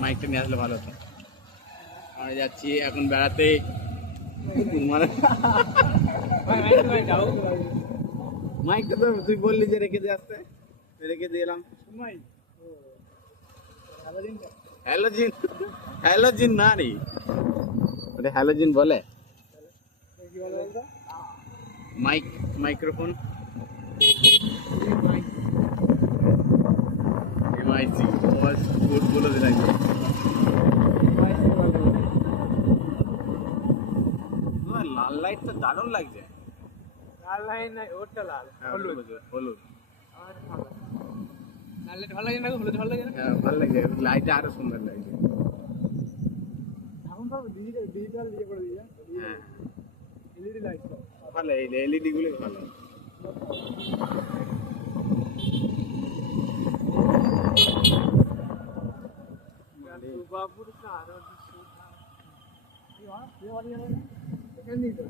মাইকটা নিয়ে আসলে ভালো হতো। আমরা যাচ্ছি এখন বেড়াতে, মানে মাইকটা তো তুই বললি যে রেখে দিয়ে আসতে, রেখে দিয়ে এলাম। হ্যালোজিন, হ্যালোজিন না রে, ওটা হ্যালোজিন বলে। মাইক, মাইক্রোফোন, এমআইসি কোড বলে দিলাম। লাল লাইট তো দারুণ লাগছে। লাল লাইন নাই, ওরটা লাল, হলুদ হলুদ। লাল লাইট ভালো লাগে না, হলুদ ভালো লাগে না। হ্যাঁ ভালো লাগছে, লাইটটা আরো সুন্দর লাগছে। এখন সব ডিজিটাল দিয়ে করে দিয়ে, হ্যাঁ এলইডি লাইট সব ভালো, এই এলইডি গুলো ভালো। বাবুর কারণ সুধা ये वाली है, ये वाली है, ये नहीं तो,